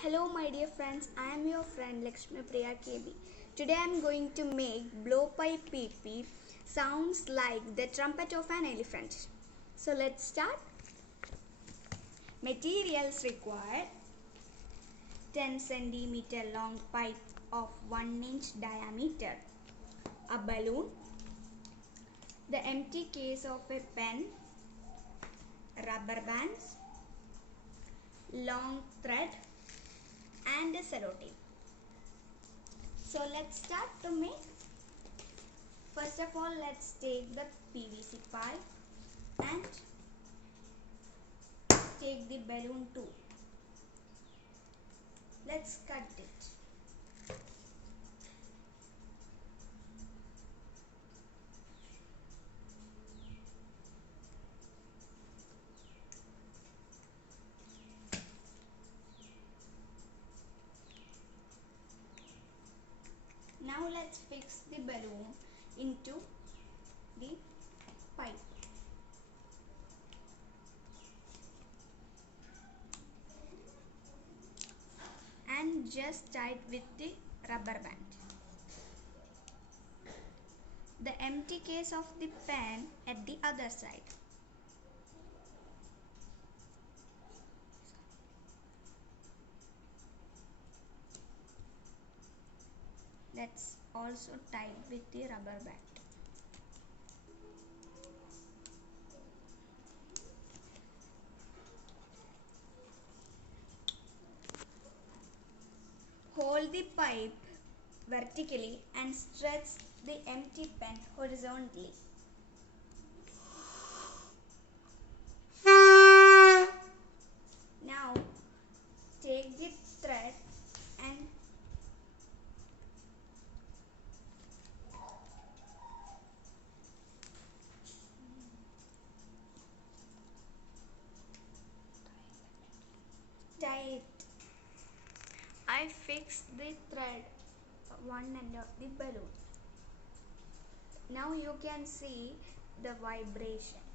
Hello my dear friends, I am your friend Lakshmi Priya KB. Today I am going to make blowpipe PP sounds like the trumpet of an elephant. So let's start. Materials required: 10 cm long pipe of 1 inch diameter, a balloon, the empty case of a pen, rubber bands, long thread and a sellotape. So let's start to make. First of all, let's take the PVC pipe and take the balloon too. Let's cut it. Now let's fix the balloon into the pipe. And just tie it with the rubber band. The empty case of the pen at the other side. Let's also tie it with the rubber band. Hold the pipe vertically and stretch the empty pen horizontally. Now take the thread and tie it. I fixed the thread one end of the balloon. Now you can see the vibration.